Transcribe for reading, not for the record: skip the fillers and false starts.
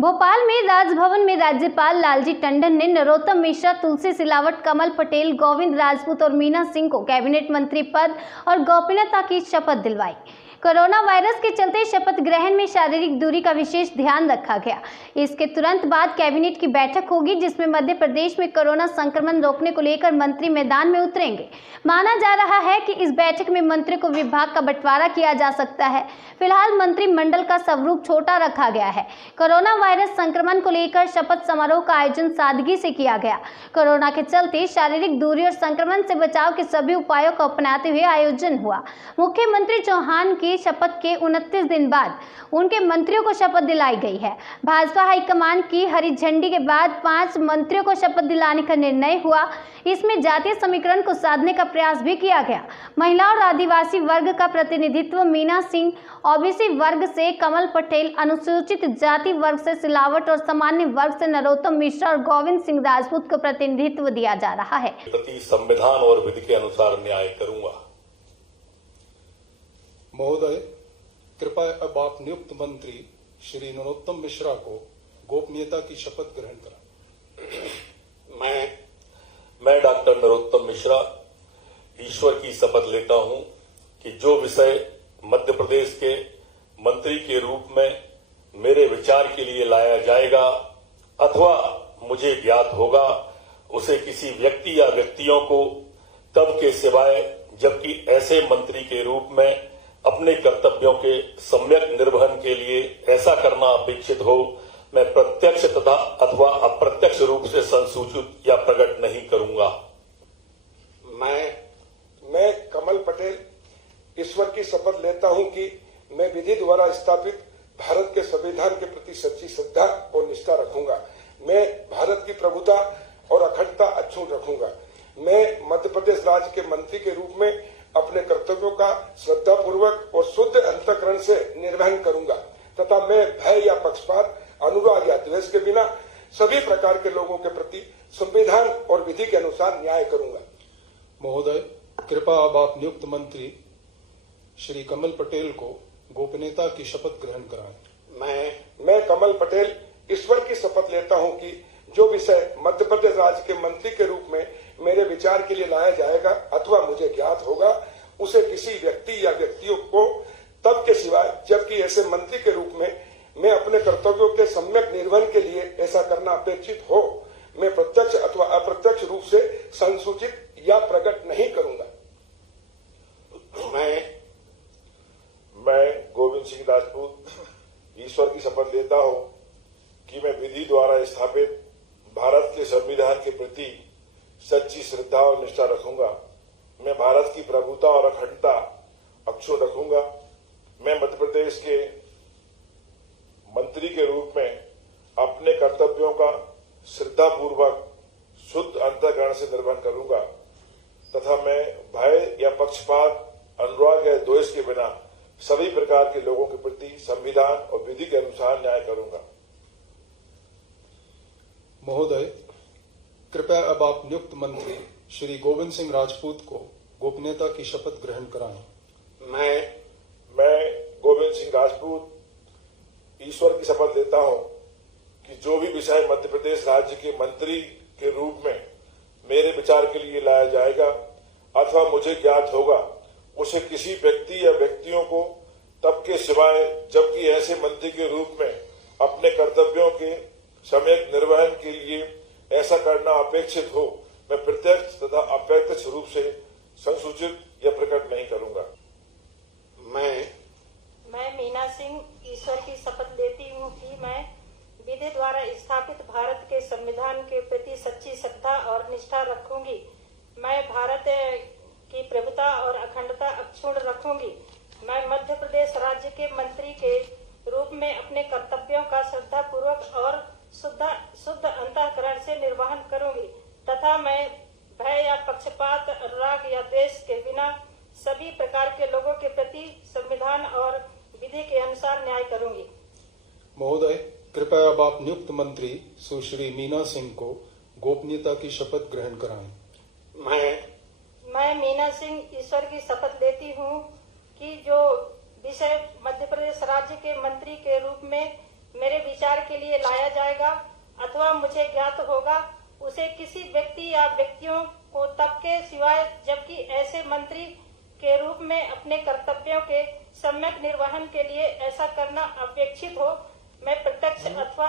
भोपाल में राजभवन में राज्यपाल लालजी टंडन ने नरोत्तम मिश्रा, तुलसी सिलावट, कमल पटेल, गोविंद राजपूत और मीना सिंह को कैबिनेट मंत्री पद और गोपनीयता की शपथ दिलवाई। कोरोना वायरस के चलते शपथ ग्रहण में शारीरिक दूरी का विशेष ध्यान रखा गया। इसके तुरंत बाद कैबिनेट की बैठक होगी, जिसमें मध्य प्रदेश में कोरोना संक्रमण रोकने को लेकर मंत्री मैदान में उतरेंगे। माना जा रहा है कि इस बैठक में मंत्री को विभाग का बंटवारा किया जा सकता है। फिलहाल मंत्रिमंडल का स्वरूप छोटा रखा गया है। कोरोना वायरस संक्रमण को लेकर शपथ समारोह का आयोजन सादगी से किया गया। कोरोना के चलते शारीरिक दूरी और संक्रमण से बचाव के सभी उपायों को अपनाते हुए आयोजन हुआ। मुख्यमंत्री चौहान की शपथ के 29 दिन बाद उनके मंत्रियों को शपथ दिलाई गई है। भाजपा हाईकमान की हरी झंडी के बाद 5 मंत्रियों को शपथ दिलाने का निर्णय हुआ। इसमें जातीय समीकरण को साधने का प्रयास भी किया गया। महिला और आदिवासी वर्ग का प्रतिनिधित्व मीना सिंह, ओबीसी वर्ग से कमल पटेल, अनुसूचित जाति वर्ग से सिलावट और सामान्य वर्ग से नरोत्तम मिश्रा और गोविंद सिंह राजपूत को प्रतिनिधित्व दिया जा रहा है। प्रति संविधान और विधि के अनुसार न्याय करूंगा। महोदय, कृपया अब आप नियुक्त मंत्री श्री नरोत्तम मिश्रा को गोपनीयता की शपथ ग्रहण कराएं। मैं डॉक्टर नरोत्तम मिश्रा ईश्वर की शपथ लेता हूं कि जो विषय मध्य प्रदेश के मंत्री के रूप में मेरे विचार के लिए लाया जाएगा अथवा मुझे ज्ञात होगा, उसे किसी व्यक्ति या व्यक्तियों को तब के सिवाय जबकि ऐसे मंत्री के रूप में अपने कर्तव्यों के सम्यक निर्वहन के लिए ऐसा करना अपेक्षित हो, मैं प्रत्यक्ष तथा अथवा अप्रत्यक्ष रूप से संसूचित या प्रकट नहीं करूंगा। मैं कमल पटेल ईश्वर की शपथ लेता हूं कि मैं विधि द्वारा स्थापित भारत के संविधान के प्रति सच्ची श्रद्धा और निष्ठा रखूंगा। मैं भारत की प्रभुता और अखंडता अक्षुण्ण रखूंगा। मैं मध्य प्रदेश राज्य के मंत्री के रूप में अपने कर्तव्यों का श्रद्धापूर्वक और शुद्ध अंतःकरण से निर्वहन करूंगा तथा मैं भय या पक्षपात, अनुराग या द्वेष के बिना सभी प्रकार के लोगों के प्रति संविधान और विधि के अनुसार न्याय करूंगा। महोदय, कृपया अब आप नियुक्त मंत्री श्री कमल पटेल को गोपनीयता की शपथ ग्रहण कराएं। मैं कमल पटेल ईश्वर की शपथ लेता हूं कि जो विषय मध्य प्रदेश राज्य के मंत्री के रूप में मेरे विचार के लिए लाया जाएगा अथवा मुझे ज्ञात होगा, उसे किसी व्यक्ति या व्यक्तियों को तब के सिवाय जबकि ऐसे मंत्री के रूप में मैं अपने कर्तव्यों के सम्यक निर्वहन के लिए ऐसा करना अपेक्षित हो, मैं प्रत्यक्ष अथवा अप्रत्यक्ष रूप से संसूचित या प्रकट नहीं करूंगा। मैं गोविंद सिंह राजपूत ईश्वर की शपथ लेता हूं कि मैं विधि द्वारा स्थापित भारत के संविधान के प्रति सच्ची श्रद्धा और निष्ठा रखूंगा। मैं भारत की प्रभुता और अखंडता अक्षुण्ण रखूंगा। मैं मध्य प्रदेश के मंत्री के रूप में अपने कर्तव्यों का श्रद्धापूर्वक शुद्ध अंतःकरण से निर्वहन करूंगा तथा मैं भय या पक्षपात, अनुराग या द्वेष के बिना सभी प्रकार के लोगों के प्रति संविधान और विधि के अनुसार न्याय करूंगा। महोदय, कृपया अब आप नियुक्त मंत्री श्री गोविंद सिंह राजपूत को गोपनीयता की शपथ ग्रहण कराएं। मैं गोविंद सिंह राजपूत ईश्वर की शपथ लेता हूं कि जो भी विषय मध्य प्रदेश राज्य के मंत्री के रूप में मेरे विचार के लिए लाया जाएगा अथवा मुझे ज्ञात होगा, उसे किसी व्यक्ति या व्यक्तियों को तब के सिवाय जबकि ऐसे मंत्री के रूप में अपने कर्तव्यों के सम्यक निर्वहन के लिए ऐसा करना अपेक्षित हो, मैं प्रत्यक्ष तथा अप्रत्यक्ष रूप से संसूचित या प्रकट नहीं करूंगा। मैं मीना सिंह ईश्वर की शपथ लेती हूं कि मैं विधि द्वारा स्थापित भारत के संविधान के प्रति सच्ची श्रद्धा और निष्ठा रखूंगी। मैं भारत की प्रभुता और अखंडता अक्षुण्ण रखूंगी। मैं मध्य प्रदेश राज्य के मंत्री के रूप में अपने कर्तव्यों का श्रद्धापूर्वक और शुद्ध अंतःकरण से निर्वहन करूंगी तथा मैं भय या पक्षपात, अनुराग या द्वेष के बिना सभी प्रकार के लोगों के प्रति संविधान और विधि के अनुसार न्याय करूंगी। महोदय, कृपया अब आप नियुक्त मंत्री सुश्री मीना सिंह को गोपनीयता की शपथ ग्रहण कराएं। मैं मीना सिंह ईश्वर की शपथ लेती हूं कि जो विषय मध्य प्रदेश राज्य के मंत्री के रूप में मेरे विचार के लिए लाया जाएगा अथवा मुझे ज्ञात होगा, उसे किसी व्यक्ति या व्यक्तियों को तब के सिवाय जबकि ऐसे मंत्री के रूप में अपने कर्तव्यों के सम्यक निर्वहन के लिए ऐसा करना अपेक्षित हो, मैं प्रत्यक्ष अथवा